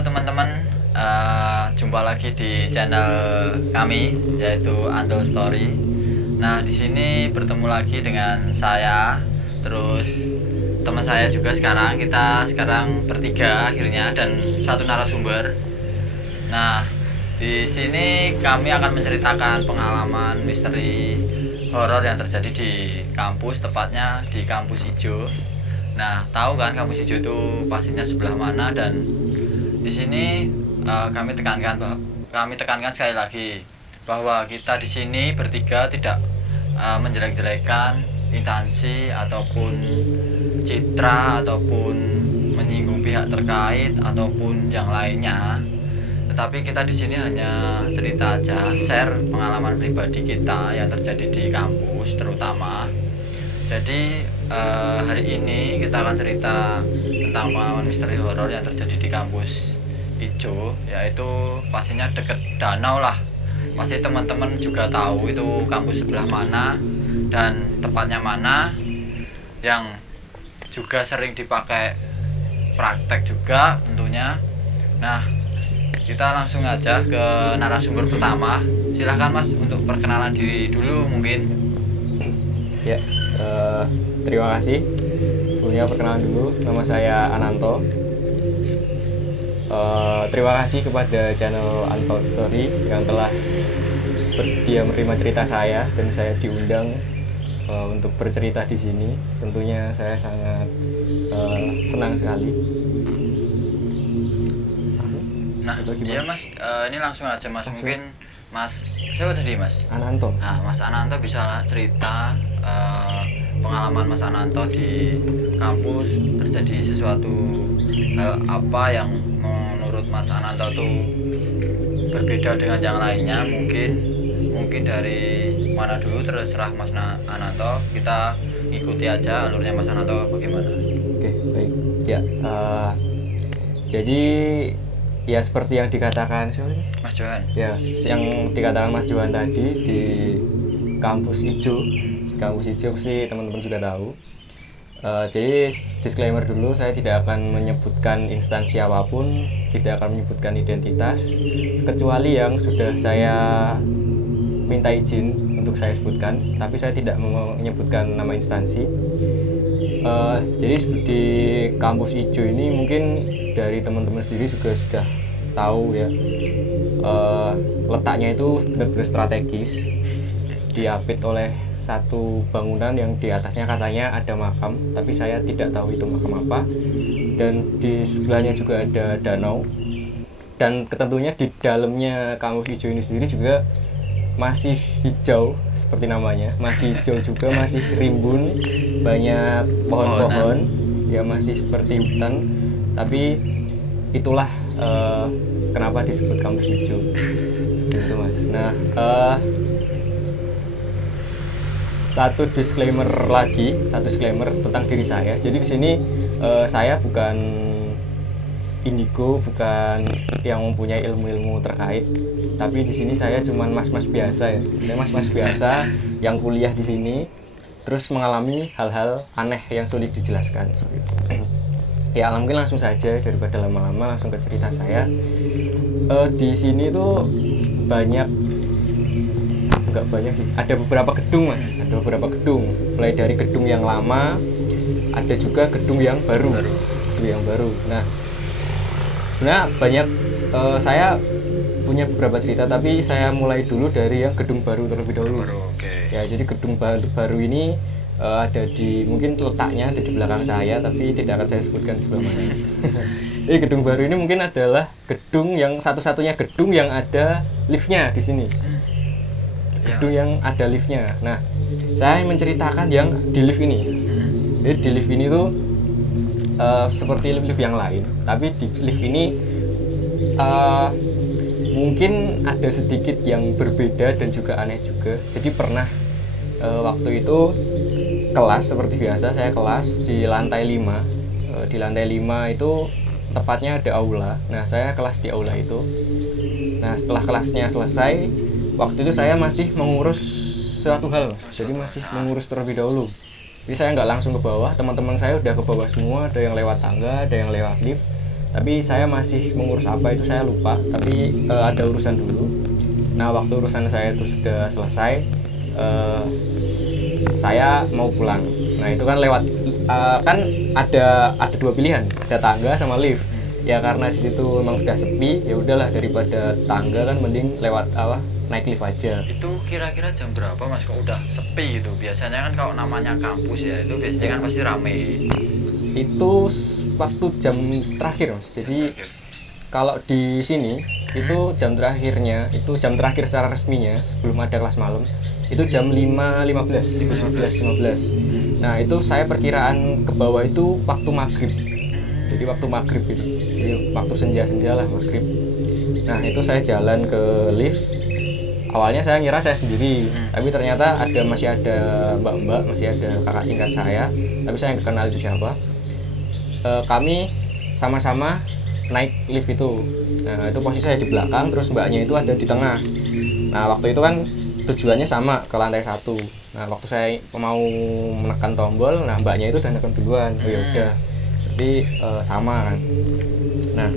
Halo teman-teman, jumpa lagi di channel kami yaitu Antol Story. Nah, di sini bertemu lagi dengan saya, terus teman saya juga kita sekarang bertiga akhirnya dan satu narasumber. Nah, di sini kami akan menceritakan pengalaman misteri horor yang terjadi di kampus, tepatnya di Kampus Ijo. Nah, tahu kan Kampus Ijo itu pastinya sebelah mana, dan di sini kami tekankan sekali lagi bahwa kita di sini bertiga tidak menjelek-jelekan instansi ataupun citra ataupun menyinggung pihak terkait ataupun yang lainnya. Tetapi kita di sini hanya cerita aja, share pengalaman pribadi kita yang terjadi di kampus terutama. Jadi hari ini kita akan cerita tentang pengalaman misteri horor yang terjadi di kampus Ijo, yaitu pastinya deket danau lah. Pasti teman-teman juga tahu itu kampus sebelah mana dan tempatnya mana, yang juga sering dipakai praktek juga tentunya. Nah, kita langsung aja ke narasumber pertama. Silahkan Mas untuk perkenalan diri dulu mungkin. Ya, terima kasih. Sebelumnya perkenalan dulu, nama saya Ananto. Terima kasih kepada channel Untold Story yang telah bersedia menerima cerita saya dan saya diundang untuk bercerita di sini. Tentunya saya sangat senang sekali. Langsung? Nah, iya Mas, ini langsung aja Mas. Langsung. Mungkin Mas, siapa tadi Mas? Ananto. Nah, Mas Ananto bisa cerita pengalaman Mas Ananto di kampus, terjadi sesuatu hal apa yang menurut Mas Ananto tuh berbeda dengan yang lainnya. Mungkin dari mana dulu, terserah Mas Ananto. Kita ikuti aja alurnya Mas Ananto bagaimana. Oke, baik. Ya, jadi ya seperti yang dikatakan Mas Johan. ya, yang dikatakan Mas Johan tadi di Kampus Ijo. Di Kampus Ijo pasti teman-teman juga tahu. Jadi disclaimer dulu, saya tidak akan menyebutkan instansi apapun, tidak akan menyebutkan identitas, kecuali yang sudah saya minta izin untuk saya sebutkan, tapi saya tidak menyebutkan nama instansi. Jadi di Kampus Ijo ini mungkin dari teman-teman sendiri juga sudah tahu ya, letaknya itu benar-benar strategis, diapit oleh satu bangunan yang di atasnya katanya ada makam, tapi saya tidak tahu itu makam apa. Dan di sebelahnya juga ada danau, dan tentunya di dalamnya Kampus Ijo ini sendiri juga masih hijau seperti namanya, masih hijau juga, masih rimbun, banyak pohon-pohon, ya masih seperti hutan. Tapi itulah kenapa disebut Kampus Ijo seperti itu Mas. Nah, satu disclaimer tentang diri saya. Jadi di sini saya bukan indigo, bukan yang mempunyai ilmu-ilmu terkait, tapi di sini saya cuman mas-mas biasa ya. Saya mas-mas biasa yang kuliah di sini, terus mengalami hal-hal aneh yang sulit dijelaskan. Ya, mungkin langsung saja daripada lama-lama, langsung ke cerita saya. Di sini tuh nggak banyak sih, ada beberapa gedung Mas, ada beberapa gedung, mulai dari gedung yang lama, ada juga gedung yang baru. Nah, sebenarnya banyak, saya punya beberapa cerita, tapi saya mulai dulu dari yang gedung baru terlebih dahulu. Ya, jadi gedung baru ini ada di, mungkin letaknya ada di belakang saya, tapi tidak akan saya sebutkan sebelah mana. Jadi gedung baru ini mungkin adalah gedung yang satu-satunya gedung yang ada liftnya di sini. Gedung yang ada liftnya. Nah, saya menceritakan yang di lift ini. Jadi di lift ini tuh seperti lift-lift yang lain, tapi di lift ini mungkin ada sedikit yang berbeda dan juga aneh juga. Jadi pernah waktu itu kelas seperti biasa, saya kelas di lantai 5. Di lantai 5 itu tepatnya ada aula. Nah, saya kelas di aula itu. Nah, setelah kelasnya selesai, waktu itu saya masih mengurus suatu hal, Mas. Jadi masih mengurus terlebih dahulu. Jadi saya nggak langsung ke bawah, teman-teman saya udah ke bawah semua, ada yang lewat tangga, ada yang lewat lift. Tapi saya masih mengurus apa itu saya lupa, tapi ada urusan dulu. Nah, waktu urusan saya itu sudah selesai, saya mau pulang. Nah, itu kan lewat kan ada dua pilihan, ada tangga sama lift. Ya karena di situ memang sudah sepi, ya udahlah daripada tangga kan mending lewat naik lift aja. Itu kira-kira jam berapa Mas kok udah sepi gitu? Biasanya kan kalau namanya kampus ya itu biasanya kan pasti rame. Itu waktu jam terakhir Mas. Jadi kalau di sini itu jam terakhirnya, itu jam terakhir secara resminya sebelum ada kelas malam itu jam 5.15, 17.15. Nah, itu saya perkiraan ke bawah itu waktu maghrib. Jadi waktu maghrib itu. Jadi waktu senja-senja lah maghrib. Nah, itu saya jalan ke lift. Awalnya saya ngira saya sendiri, tapi ternyata masih ada mbak-mbak, masih ada kakak tingkat saya, tapi saya nggak kenal itu siapa. Kami sama-sama naik lift itu. Nah, itu posisi saya di belakang, terus mbaknya itu ada di tengah. Nah, waktu itu kan tujuannya sama ke lantai 1. Nah, waktu saya mau menekan tombol, nah mbaknya itu udah nekan duluan. Oh ya udah, jadi sama kan. Nah,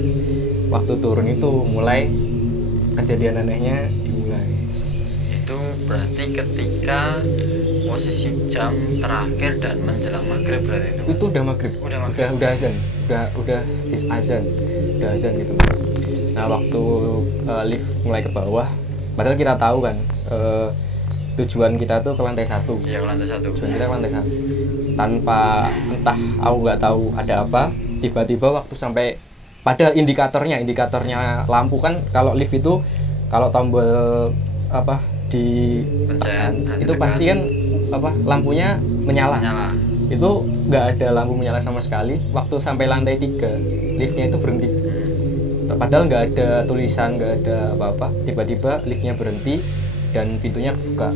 waktu turun itu mulai kejadian anehnya dimulai. Itu berarti ketika posisi jam terakhir dan menjelang maghrib berarti itu. Itu udah maghrib. Udah azan. Udah azan gitu. Nah, waktu lift mulai ke bawah, padahal kita tahu kan tujuan kita tuh ke lantai 1. Iya, ke lantai 1. Tujuan kita ke lantai 1. Tanpa entah aku nggak tahu ada apa, tiba-tiba waktu sampai padahal indikatornya lampu kan kalau lift itu kalau tombol di pencet itu pasti kan lampunya menyala. Itu nggak ada lampu menyala sama sekali. Waktu sampai lantai 3 liftnya itu berhenti. Padahal nggak ada tulisan, nggak ada apa-apa. Tiba-tiba liftnya berhenti dan pintunya kebuka.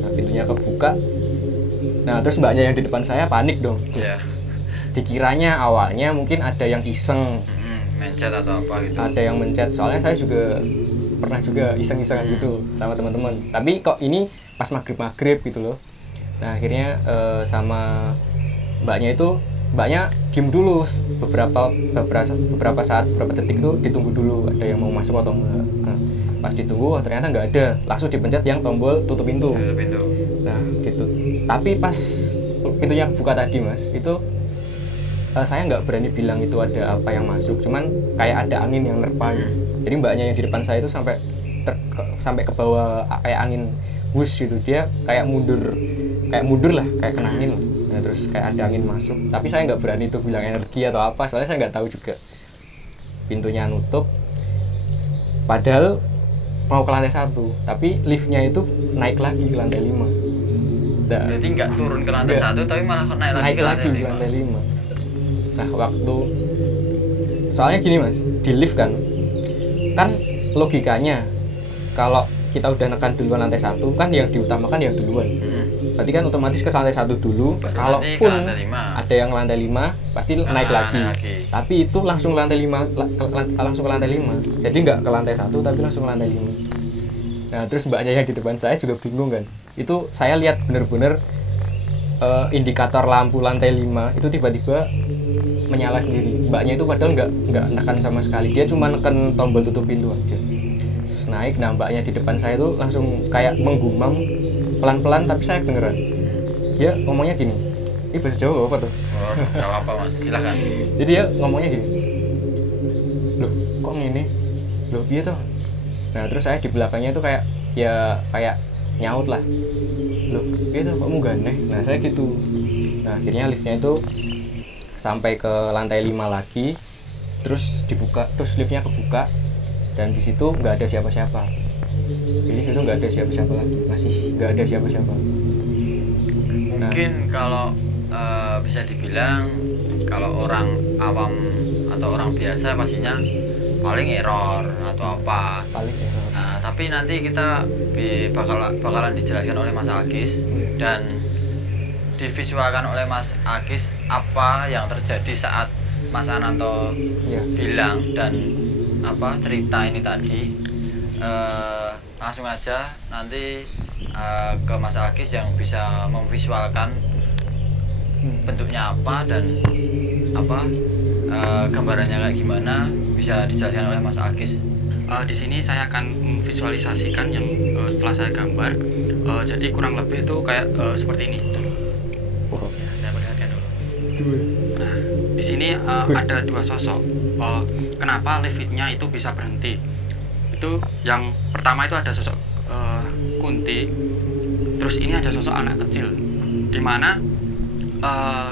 Nah, pintunya kebuka. Nah, terus mbaknya yang di depan saya panik dong. Iya. Dikiranya awalnya mungkin ada yang iseng, mencet atau apa gitu. ada yang mencet. Soalnya saya juga pernah juga iseng-isengan gitu sama teman-teman. Tapi kok ini pas maghrib gitu loh. Nah, akhirnya sama mbaknya diem dulu beberapa saat, beberapa detik itu ditunggu dulu ada yang mau masuk atau enggak. Nah, pas ditunggu ternyata nggak ada, langsung dipencet yang tombol tutup pintu. Nah, gitu. Tapi pas pintunya buka tadi Mas, itu saya nggak berani bilang itu ada apa yang masuk, cuman kayak ada angin yang nerpa gitu. Jadi mbaknya yang di depan saya itu sampai ke bawah kayak angin bus gitu, dia kayak mundur lah, kayak kena angin. Nah, terus kayak ada angin masuk, tapi saya nggak berani itu bilang energi atau apa, soalnya saya nggak tahu juga. Pintunya nutup, padahal mau ke lantai 1, tapi liftnya itu naik lagi ke lantai 5. Jadi nggak turun ke lantai 1, tapi malah naik lagi ke lantai 5. Nah, waktu soalnya gini Mas, di lift kan logikanya kalau kita udah nekan duluan lantai 1 kan yang diutamakan yang duluan. Berarti kan otomatis ke lantai 1 dulu. Kalaupun ada yang lantai 5 pasti naik lagi. Tapi itu langsung lantai 5 langsung ke lantai 5. Jadi nggak ke lantai 1 tapi langsung ke lantai 5. Nah, terus mbaknya yang di depan saya juga bingung kan. Itu saya lihat bener-bener indikator lampu lantai 5 itu tiba-tiba menyala sendiri. Mbaknya itu padahal nggak nekan sama sekali, dia cuma nekan tombol tutup pintu aja. Terus naik, nah mbaknya di depan saya itu langsung kayak menggumam pelan-pelan, tapi saya kedengeran. Dia ngomongnya gini, ini bahasa Jawa apa tuh? Oh, gak apa Mas, silakan. Jadi dia ngomongnya gini, loh kok gini? Loh iya toh? Nah, terus saya di belakangnya itu kayak nyaut lah, loh iya toh kok ganeh? Nah, saya gitu. Nah, akhirnya liftnya itu sampai ke lantai 5 lagi, terus dibuka, terus liftnya kebuka, dan di situ nggak ada siapa-siapa. Jadi situ nggak ada siapa-siapa lagi, masih nggak ada siapa-siapa. Mungkin kalau bisa dibilang kalau orang awam atau orang biasa pastinya paling error atau apa. Nah, tapi nanti kita bakalan dijelaskan oleh Mas Agis dan divisualkan oleh Mas Agis apa yang terjadi saat Mas Ananto bilang dan cerita ini tadi. Langsung aja nanti ke Mas Agis yang bisa memvisualkan bentuknya apa dan gambarannya kayak gimana bisa dijelaskan oleh Mas Alkis? Di sini saya akan memvisualisasikan yang setelah saya gambar. Jadi kurang lebih itu kayak seperti ini. Ya, saya perlihatkan dulu. Nah, di sini ada dua sosok. Kenapa liftnya itu bisa berhenti? Itu yang pertama itu ada sosok Kunti. Terus ini ada sosok anak kecil. Di mana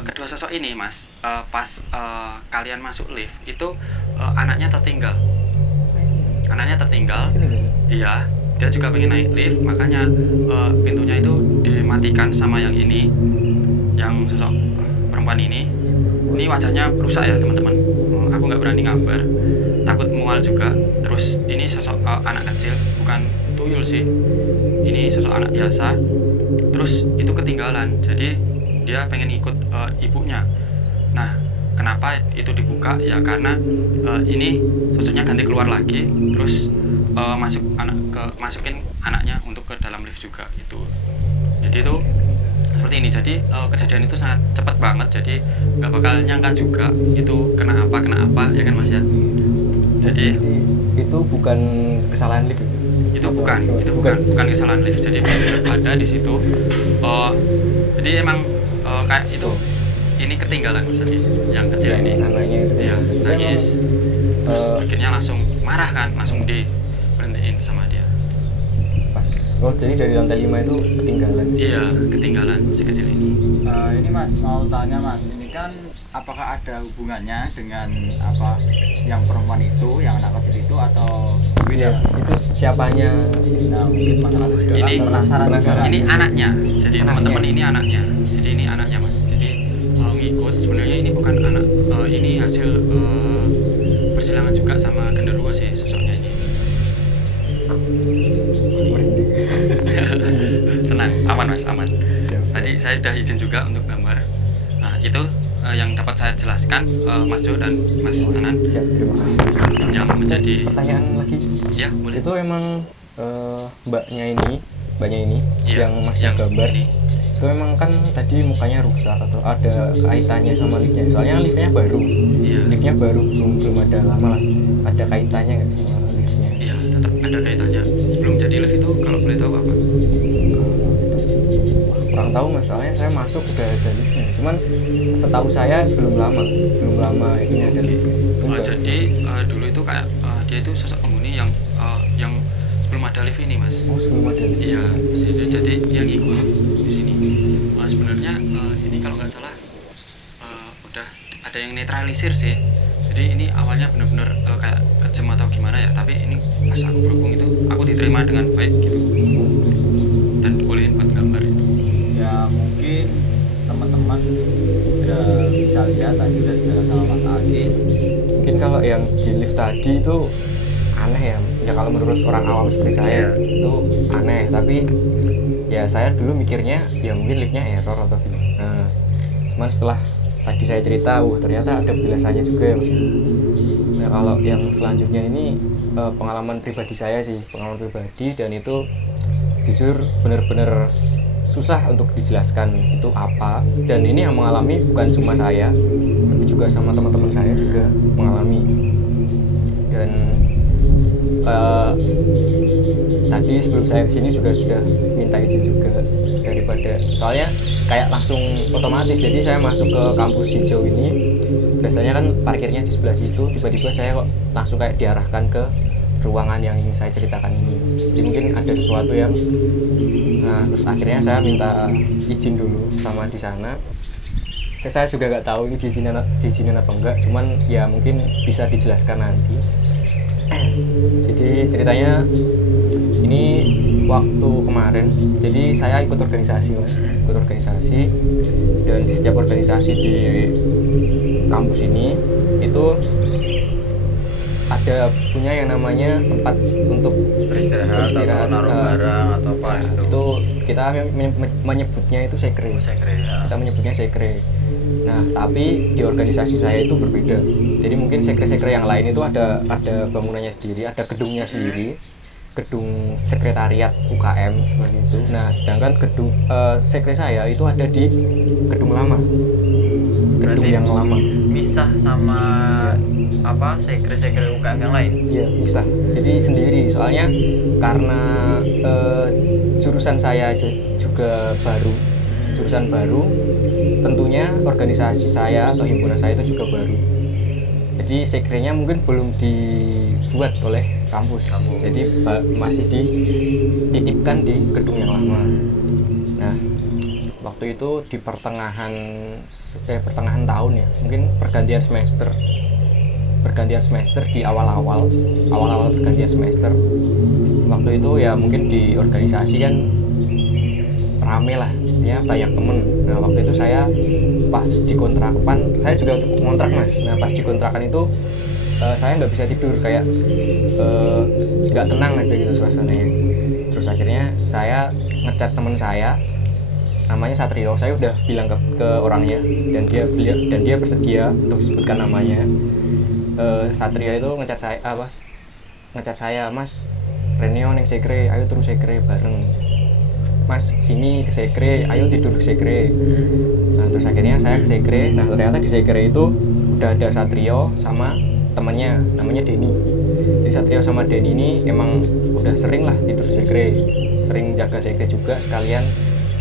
kedua sosok ini, Mas, pas kalian masuk lift itu anaknya tertinggal. Anaknya tertinggal. Iya, dia juga pengen naik lift, makanya pintunya itu dimatikan sama yang ini, yang sosok perempuan ini. Ini wajahnya rusak ya teman-teman. Aku nggak berani gambar, takut mual juga. Terus ini sosok anak kecil, bukan tuyul sih. Ini sosok anak biasa. Terus itu ketinggalan, jadi dia pengen ikut ibunya. Nah, kenapa itu dibuka? Ya karena ini sosoknya ganti keluar lagi, terus masukin anaknya untuk ke dalam lift juga gitu. Jadi itu seperti ini. Jadi kejadian itu sangat cepat banget, jadi nggak bakal nyangka juga itu kena apa ya kan Mas ya. Jadi itu bukan kesalahan lift. Itu bukan kesalahan lift, jadi ada di situ. Jadi emang kayak itu ini ketinggalan Mas tadi yang kecil ini. Anaknya itu Iya, nangis. Terus Eh, akhirnya langsung marah kan, langsung diberhentiin sama dia. pas jadi dari lantai 5 itu ketinggalan sih. Iya, ketinggalan si kecil ini. Ini Mas mau tanya Mas, ini kan apakah ada hubungannya dengan apa yang perempuan itu, yang anak kecil itu atau Iya, itu siapanya? Nah, mungkin Mas Alkis juga Ini- kan penasaran. Ini anaknya. Jadi Anaknya. teman-teman ini anaknya. Jadi ini anaknya Mas. Jadi ngikut. Sebenarnya ini bukan anak. Ini hasil persilangan juga sama genderuwo sih sosoknya ini. Tenang, aman Mas, aman. Siap. Tadi saya sudah izin juga untuk gambar. Nah, itu yang dapat saya jelaskan Mas Jo dan Mas Anan Siap, terima kasih. yang menjadi Pertanyaan lagi. ya boleh. Itu emang mbaknya ini Iya, yang masih yang gambar. ini. Itu emang kan tadi mukanya rusak atau ada kaitannya sama liftnya? Soalnya liftnya baru. Iya. Liftnya baru, belum ada lama lah. Ada kaitannya nggak sama liftnya? Iya, tetap ada kaitannya. Sebelum jadi lift itu kalau boleh tahu apa? Kurang tahu mas, soalnya saya masuk udah ada liftnya. Cuman setahu saya belum lama ini ada liftnya. Itu enggak. Jadi dulu itu kayak dia itu sosok penghuni yang sebelum ada lift ini Mas. Oh, sebelum ada lift. Iya, jadi dia ngikut di sini. Sebenarnya ini kalau nggak salah udah ada yang netralisir sih. Jadi ini awalnya benar-benar kayak kejam atau gimana ya. Tapi ini pas aku berhubung itu aku diterima dengan baik gitu dan bolehin buat gambar itu. Ya mungkin teman-teman udah bisa lihat tadi udah dijelaskan sama Mas Alkis. Mungkin kalau yang di lift tadi itu aneh ya. Ya kalau menurut orang awam seperti saya itu aneh. Tapi ya saya dulu mikirnya ya mungkin liftnya error atau gimana. Nah, cuman setelah tadi saya cerita, ternyata ada penjelasannya juga ya mas. Nah kalau yang selanjutnya ini pengalaman pribadi saya sih, pengalaman pribadi, dan itu jujur benar-benar susah untuk dijelaskan itu apa. Dan ini yang mengalami bukan cuma saya, tapi juga sama teman-teman saya juga mengalami. Dan tadi sebelum saya kesini sudah minta izin juga, daripada soalnya kayak langsung otomatis. Jadi saya masuk ke kampus hijau ini, biasanya kan parkirnya di sebelah situ, tiba-tiba saya kok langsung kayak diarahkan ke ruangan yang ingin saya ceritakan ini. Jadi mungkin ada sesuatu yang terus akhirnya saya minta izin dulu sama di sana. Saya juga nggak tahu ini diizinin apa enggak, cuman ya mungkin bisa dijelaskan nanti. Jadi ceritanya ini waktu kemarin, jadi saya ikut organisasi mas, dan di setiap organisasi di kampus ini itu ada punya yang namanya tempat untuk beristirahat atau naruh barang atau apa gitu. Itu kita menyebutnya itu sekre. Kita menyebutnya sekre. Nah, tapi di organisasi saya itu berbeda. Jadi mungkin sekre-sekre yang lain itu ada bangunannya sendiri, ada gedungnya sendiri, gedung sekretariat UKM seperti itu. Nah, sedangkan gedung sekre saya itu ada di gedung lama. gedung Berarti yang lama. misah sama apa sekre-sekre UKM yang lain. Iya, bisa. Jadi sendiri, soalnya karena jurusan saya aja juga baru, jurusan baru, tentunya organisasi saya atau himpunan saya itu juga baru. Jadi sekrenya mungkin belum dibuat oleh kampus. Jadi masih dititipkan di gedung yang lama. Nah, waktu itu di pertengahan tahun ya, mungkin pergantian semester di awal-awal pergantian semester. Waktu itu ya mungkin di organisasi kan rame lah, ya banyak temen. Nah waktu itu saya pas di kontrakan, saya juga untuk kontrak mas. Nah pas di kontrakan itu saya nggak bisa tidur, kayak nggak tenang aja gitu suasananya. Terus akhirnya saya ngechat temen saya, namanya Satrio. Saya udah bilang ke orangnya dan dia bersedia untuk disebutkan namanya. Satrio itu ngechat saya, Mas Renio neng sekre, ayo terus sekre bareng. Mas sini ke sekre, ayo tidur ke sekre. Nah terus akhirnya saya ke sekre. Nah ternyata di sekre itu udah ada Satrio sama temannya, namanya Denny. Jadi Satrio sama Denny ini emang udah sering lah tidur di sekre, sering jaga sekre juga sekalian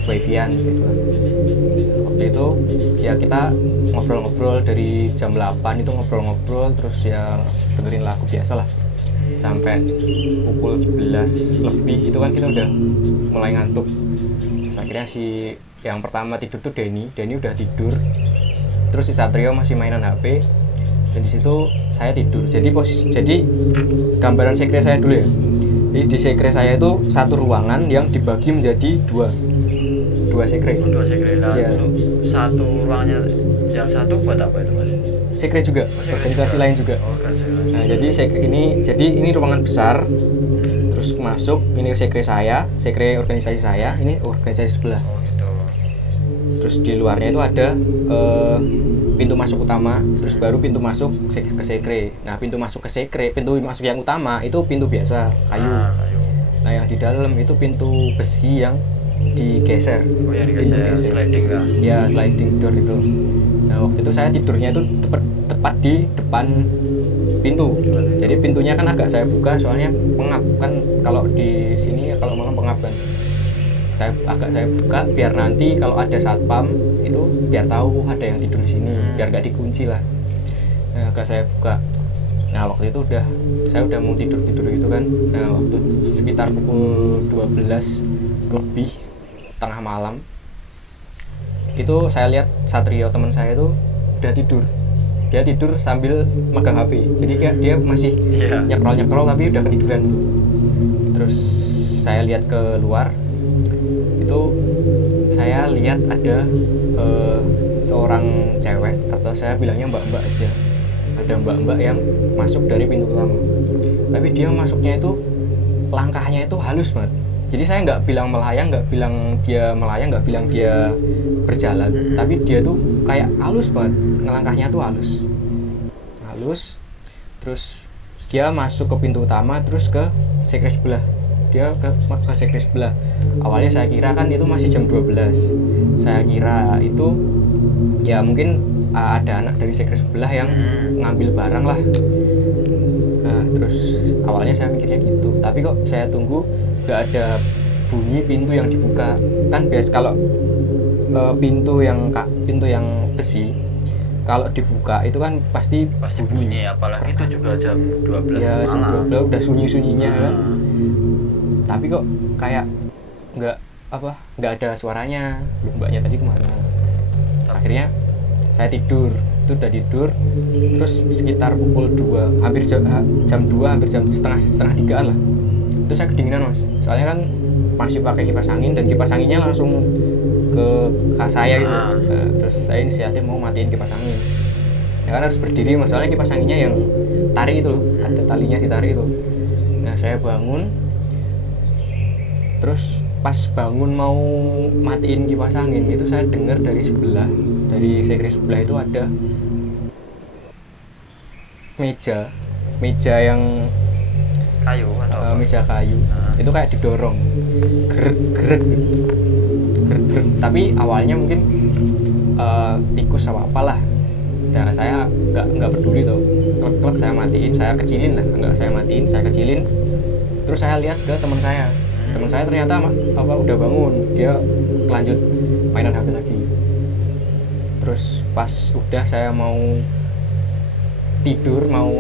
wifi-an gitu kan. Waktu itu ya kita ngobrol-ngobrol dari jam 8 itu ngobrol-ngobrol, terus ya dengerin lagu biasa lah sampai pukul 11 lebih itu kan kita udah mulai ngantuk. Terus akhirnya si yang pertama tidur tuh Denny udah tidur, terus si Satrio masih mainan HP, dan di situ saya tidur. Jadi gambaran sekre saya dulu ya. Jadi di sekre saya itu satu ruangan yang dibagi menjadi dua sekre. Dua sekre lah. Ya. Satu ruangnya yang satu buat apa itu mas? Sekre juga, organisasi lain juga. Nah jadi ini ruangan besar, terus masuk ini sekre saya, sekre organisasi saya, ini organisasi sebelah. Oh gitu. Terus di luarnya itu ada pintu masuk utama, terus baru pintu masuk ke sekre. Nah pintu masuk yang utama itu pintu biasa kayu. Nah yang di dalam itu pintu besi yang digeser. Oh ya digeser, sliding lah. Ya sliding door itu. Nah waktu itu saya tidurnya itu tepat di depan pintu. Jadi pintunya kan agak saya buka soalnya pengap kan, kalau di sini kalau malam pengap kan. Saya buka biar nanti kalau ada satpam itu biar tahu ada yang tidur di sini, biar gak dikunci lah. Nah agak saya buka. Nah waktu itu saya udah mau tidur gitu kan. Nah waktu sekitar pukul 12 lebih tengah malam itu saya lihat Satrio teman saya itu udah tidur. Dia tidur sambil megang HP. Jadi dia masih nyekrol tapi udah ketiduran. Terus saya lihat ke luar, itu saya lihat ada seorang cewek, atau saya bilangnya mbak-mbak aja. Ada mbak-mbak yang masuk dari pintu utama. Tapi dia masuknya itu langkahnya itu halus banget. Jadi saya nggak bilang melayang, nggak bilang dia berjalan, tapi dia tuh kayak halus banget, ngelangkahnya tuh halus. Terus dia masuk ke pintu utama, terus ke sekre sebelah. Dia ke sekre sebelah. Awalnya saya kira kan itu masih jam 12. Saya kira itu ya mungkin ada anak dari sekre sebelah yang ngambil barang lah. Nah, terus awalnya saya mikirnya gitu, tapi kok saya tunggu nggak ada bunyi pintu yang dibuka. Kan biasa kalau pintu yang besi kalau dibuka itu kan pasti bunyi, apalagi itu juga jam 12 ya, jam 12 udah sunyi-sunyinya kan. Tapi kok kayak nggak ada suaranya. Mbaknya tadi kemana? Akhirnya saya tidur, itu udah tidur. Terus sekitar pukul 2, hampir jam 2, hampir jam setengah 3-an lah, itu saya kedinginan mas. Soalnya kan masih pakai kipas angin, dan kipas anginnya langsung ke saya gitu. Nah, terus saya inisiatif mau matiin kipas angin. Ya kan harus berdiri mas, soalnya kipas anginnya yang tarik itu loh, ada talinya ditarik itu. Nah saya bangun, terus pas bangun mau matiin kipas angin itu saya dengar dari sekre sebelah itu ada meja yang kayu atau meja kayu. Itu kayak didorong gerak, tapi awalnya mungkin tikus sama apalah. Nah saya nggak peduli tuh, klek saya matiin, saya kecilin lah, nggak saya matiin, saya kecilin. Terus saya lihat ke teman saya ternyata udah bangun, dia lanjut mainan HP lagi. Terus pas udah saya mau tidur, mau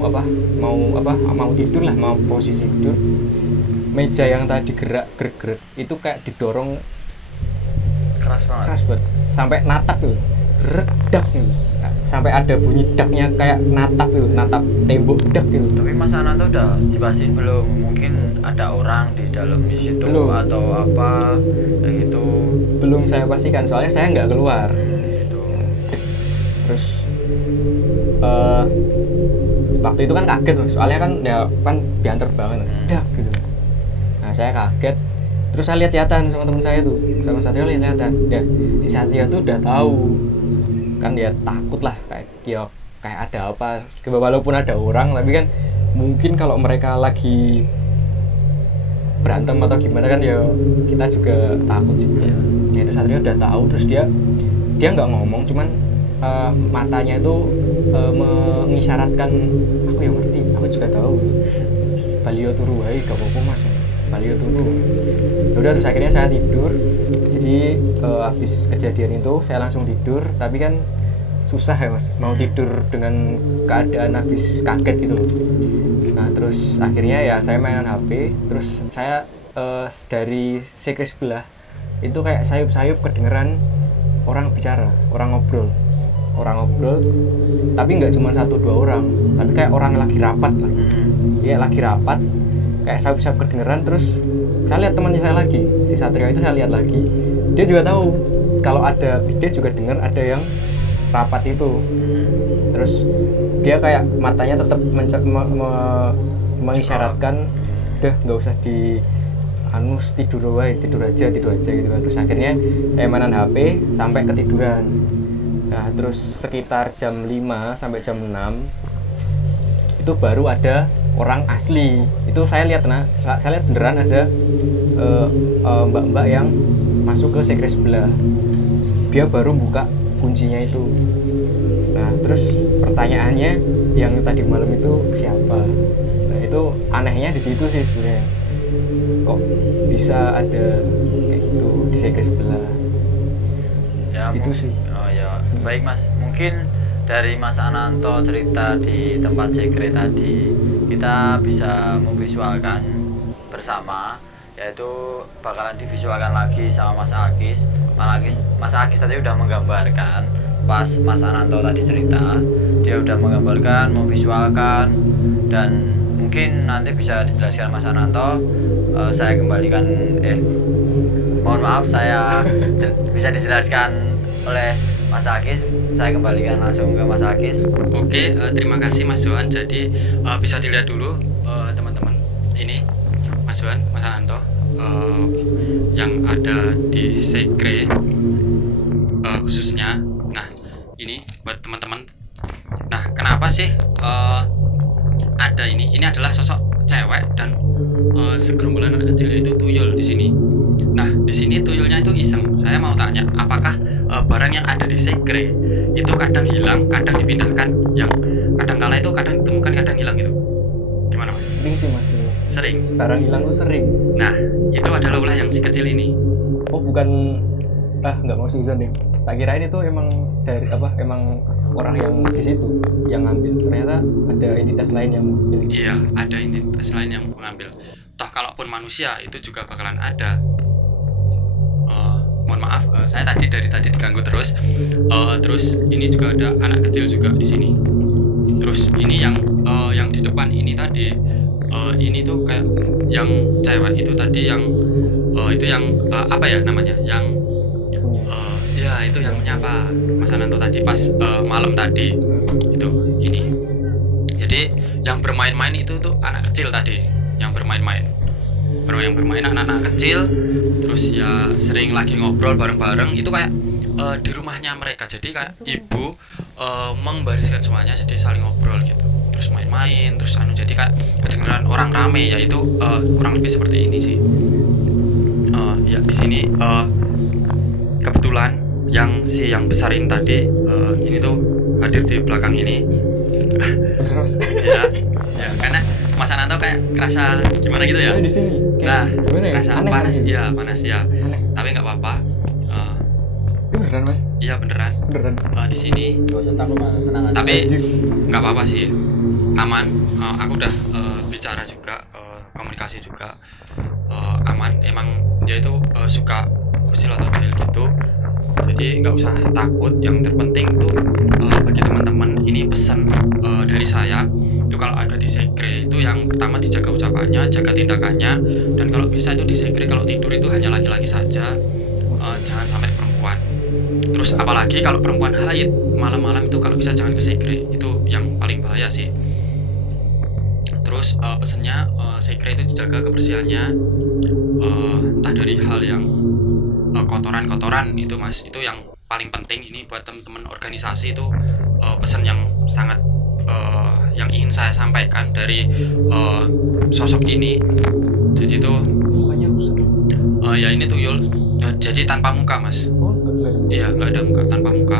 tidur lah, mau posisi tidur, meja yang tadi gerak itu kayak didorong keras banget sampai natap tuh, redak gitu. Sampai ada bunyi daknya kayak natap tembok dak gitu. Tapi Mas Ananto udah dipastiin belum? Mungkin ada orang di dalam di situ Belum. atau apa kayak gitu. Belum saya pastikan, soalnya saya nggak keluar. Gitu. Terus waktu itu kan kaget Mas, soalnya kan ya kan bianter banget, dak gitu. Nah saya kaget, terus saya lihat-lihatan sama teman saya tuh, sama Satrio lihat-lihatan. Ya si Satrio tuh udah tahu, kan dia takut lah kayak ada apa. Walaupun ada orang, tapi kan mungkin kalau mereka lagi berantem atau gimana kan ya kita juga takut juga. Ya itu Satrio udah tahu, terus dia nggak ngomong, cuman matanya itu mengisyaratkan, aku yang ngerti, aku juga tahu. Balio turu, gak apa-apa Mas, Balio turu. Udah terus akhirnya saya tidur. Jadi habis kejadian itu saya langsung tidur, tapi kan susah ya Mas, mau tidur dengan keadaan habis kaget gitu loh. Nah terus akhirnya ya saya mainan HP, terus saya dari sekre sebelah itu kayak sayup-sayup kedengeran orang bicara, orang ngobrol, tapi nggak cuma 1-2 orang, tapi kayak orang lagi rapat lah. Iya lagi rapat, kayak sayup-sayup kedengeran. Terus saya lihat temannya saya lagi, si Satrio itu saya lihat lagi, dia juga tahu kalau dia juga dengar ada yang rapat itu. Terus dia kayak matanya tetap mengisyaratkan, udah nggak usah di tidur aja gitu kan. Terus akhirnya saya mainan HP sampai ketiduran. Nah terus sekitar jam 5 sampai jam 6 itu baru ada orang asli. Itu saya lihat beneran ada mbak-mbak yang masuk ke sekre sebelah. Dia baru buka kuncinya itu. Nah terus pertanyaannya yang tadi malam itu siapa? Nah itu anehnya di situ sih sebenarnya, kok bisa ada kayak gitu di sekre sebelah Ya itu sih. Oh ya baik Mas, mungkin dari Mas Ananto cerita di tempat sekre tadi kita bisa memvisualkan bersama, yaitu bakalan divisualkan lagi sama Mas Agis tadi udah menggambarkan. Pas Mas Ananto tadi cerita, dia udah menggambarkan, memvisualkan, dan mungkin nanti bisa dijelaskan Mas Ananto. Saya kembalikan, mohon maaf, saya bisa dijelaskan oleh Mas Agis. Saya kembalikan langsung ke Mas Agis. Oke, terima kasih Mas Johan. Jadi bisa dilihat dulu teman-teman, ini Mas Johan, Mas Ananto yang ada di sekre khususnya. Nah ini buat teman-teman. Nah kenapa sih ada ini adalah sosok cewek dan segerombolan anak kecil itu tuyul di sini. Nah di sini tuyulnya itu iseng. Saya mau tanya, apakah barang yang ada di sekre itu kadang hilang, kadang dipindahkan, yang kadang kala itu kadang ditemukan, kadang hilang gitu? Gimana Mas? Sering sih Mas, Sering. barang hilang tuh sering. Nah itu adalah ulah yang si kecil ini. Oh bukan, nggak mau suzon deh. Tak kirain itu emang emang orang yang di situ yang ngambil. Ternyata ada entitas lain yang mengambil. Iya, ada entitas lain yang mengambil. Toh kalaupun manusia itu juga bakalan ada. Mohon maaf, saya dari tadi diganggu terus. Terus ini juga ada anak kecil juga di sini. Terus ini yang di depan ini tadi, ini tuh kayak yang cewek itu tadi yang itu yang apa ya namanya? Yang ya itu yang menyapa Mas Ananto tadi pas malam tadi itu ini. Jadi yang bermain-main itu tuh anak kecil tadi, yang bermain-main anak-anak kecil. Terus ya sering lagi ngobrol bareng-bareng itu kayak di rumahnya mereka. Jadi kayak ibu membariskan semuanya, jadi saling ngobrol gitu, terus main-main, terus jadi kayak kedengeran orang rame, yaitu kurang lebih seperti ini sih. Ya di sini kebetulan yang besar ini tadi, ini tuh hadir di belakang ini. Bener mas. Ya, ya karena Mas Ananto kayak kerasa gimana gitu ya. Saya di sini. Nah, Gimana ya? rasa Aneh panas, kan? ya panas ya. Aneh. Tapi nggak apa-apa. Ini beneran mas. Iya beneran. Beneran. Di sini. Gak usah takut mas, tenang aja. Tapi Anjir. nggak apa-apa sih, aman. Aku udah bicara juga, komunikasi juga, aman. Emang dia itu suka usil atau jahil gitu. Jadi nggak usah takut. Yang terpenting tuh bagi teman-teman ini pesan dari saya itu kalau ada di sekre itu yang pertama dijaga ucapannya, jaga tindakannya, dan kalau bisa itu di sekre kalau tidur itu hanya laki-laki saja, jangan sampai perempuan. Terus apalagi kalau perempuan haid malam-malam itu kalau bisa jangan ke sekre, itu yang paling bahaya sih. Terus pesannya sekre itu dijaga kebersihannya, entah dari hal yang kotoran-kotoran itu mas, itu yang paling penting. Ini buat teman-teman organisasi itu pesan yang sangat yang ingin saya sampaikan dari sosok ini. Jadi itu Mukanya rusak. ya ini tuyul, jadi tanpa muka mas. Oh enggak. Iya nggak ada muka, tanpa muka.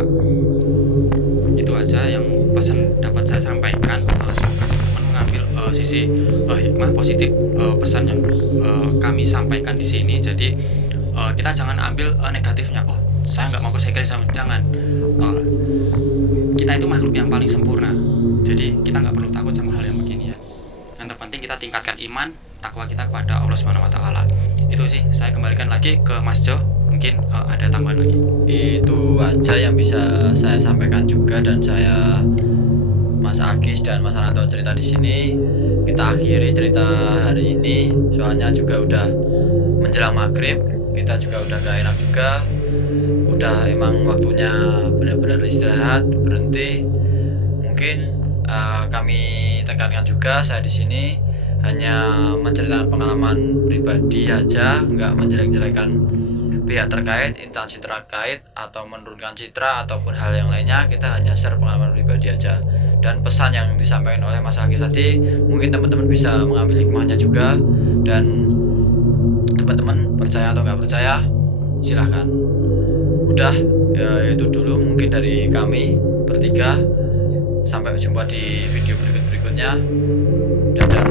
Itu aja yang pesan dapat saya sampaikan. Semoga teman-teman mengambil sisi hikmah positif pesan yang kami sampaikan di sini. Jadi kita jangan ambil negatifnya. Oh saya nggak mau ke sekre, jangan. Kita itu makhluk yang paling sempurna. Jadi kita nggak perlu takut sama hal yang begini ya. Yang terpenting kita tingkatkan iman, takwa kita kepada Allah Subhanahu Wa Taala. Itu sih. Saya kembalikan lagi ke Mas Jo. Mungkin ada tambahan lagi. Itu aja yang bisa saya sampaikan juga, dan saya Mas Agis dan Mas Ananto cerita di sini. Kita akhiri cerita hari ini, soalnya juga udah menjelang maghrib. Kita juga udah gak enak juga. Udah emang waktunya benar-benar istirahat, berhenti. Mungkin kami tekankan juga, saya di sini hanya menceritakan pengalaman pribadi aja, nggak menjelek-jelekan pihak terkait, instansi terkait, atau menurunkan citra ataupun hal yang lainnya. Kita hanya share pengalaman pribadi aja, dan pesan yang disampaikan oleh Mas Agis tadi mungkin teman-teman bisa mengambil hikmahnya juga. Dan teman-teman percaya atau nggak percaya silahkan. Udah ya, itu dulu mungkin dari kami bertiga. Sampai jumpa di video berikutnya. Dadah.